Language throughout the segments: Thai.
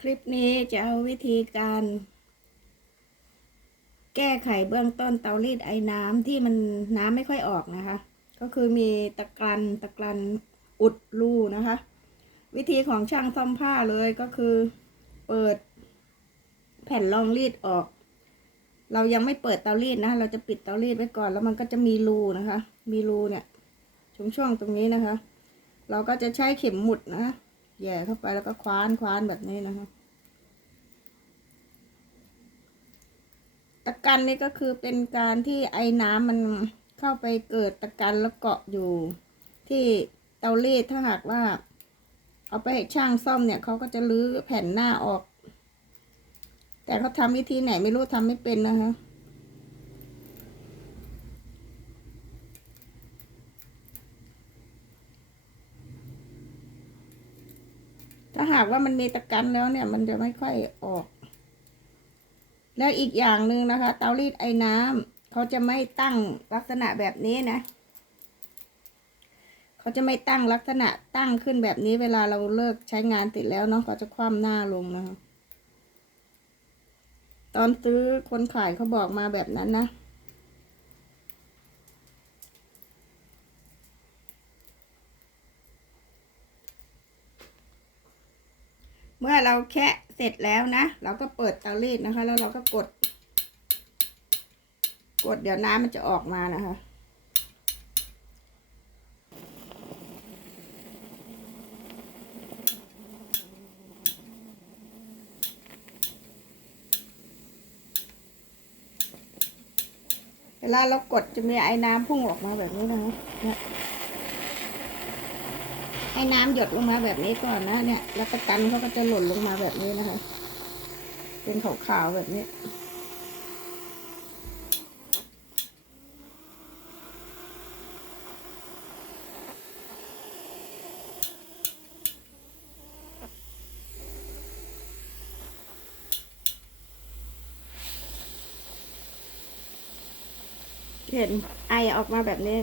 คลิปนี้จะเอาวิธีการ แก้ไขเบื้องต้นเตารีดไอ้น้ำที่มันน้ำไม่ค่อยออกนะคะ ก็คือมีตะกรันตะกรันอุดรูนะคะ วิธีของช่างซ่อมผ้าเลยก็คือ เปิด แผ่นรองรีดออก เรายังไม่เปิดเตารีดนะเราจะปิดเตารีดไว้ก่อนแล้วมันก็จะมีรูนะคะ มีรูเนี่ยช่วงช่วงๆตรงนี้นะคะ เราก็จะใช้เข็มหมุดนะ แย่เข้าไปแล้วก็คว้านคว้านแบบนี้นะคะ ตะกันนี่ก็คือเป็นการที่ไอ้น้ำมันเข้าไปเกิดตะกันแล้วเกาะอยู่ ที่เตารีดถ้าหากว่า เอาไปให้ช่างซ่อมเนี่ยเขาก็จะลื้อแผ่นหน้าออก แต่เขาทำวิธีไหนไม่รู้ทำไม่เป็นนะคะ ถ้าหากว่ามันมีตะกันแล้วเนี่ย มันจะไม่ค่อยออก แล้วอีกอย่างหนึ่งนะคะ เตารีดไอ้น้ำเขาจะไม่ตั้งลักษณะแบบนี้นะเขาจะไม่ตั้งลักษณะตั้งขึ้นแบบนี้ เวลาเราเลิกใช้งานติดแล้วเนาะเขาจะคว่ำหน้าลงนะคะตอนซื้อคนขายเขาบอกมาแบบนั้นนะ เมื่อเราแคะเสร็จแล้วนะ เราก็เปิดเตารีดนะคะ แล้วเราก็กด กดเดี๋ยวน้ำมันจะออกมานะคะ เวลาเรากดจะมีไอ้น้ำพุ่งออกมาแบบนี้นะคะ เนี่ยไอ้น้ำหยดลงมาแบบนี้ก่อนนะเนี่ย แล้วตะกันเขาก็จะหล่นลงมาแบบนี้นะคะ เป็นขาวๆแบบนี้เห็นไอออกมาแบบนี้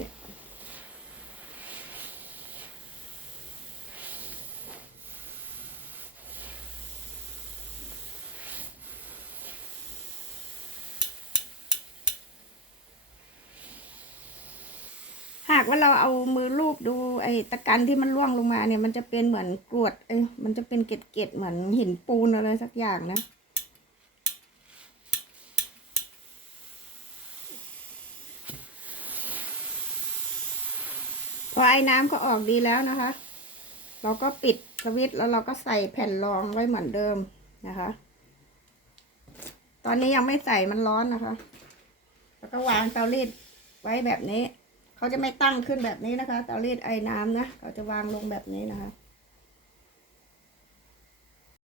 ากว่าเราเอามือลูบดูไอ้ตะกันที่มันร่วงลงมาเนี่ย มันจะเป็นเหมือนกรวดเอ้ยมันจะเป็นเกล็ดๆเหมือนหินปูนอะไรสักอย่างนะพอไอ้น้ำก็ออกดีแล้วนะคะ เราก็ปิดสวิตช์แล้วเราก็ใส่แผ่นรองไว้เหมือนเดิมนะคะ ตอนนี้ยังไม่ใส่มันร้อนนะคะ แล้วก็วางเตารีดไว้แบบนี้ เขาจะไม่ตั้งขึ้นแบบนี้นะคะ เตารีดไอ้น้ำนะ เขาจะวางลงแบบนี้นะคะ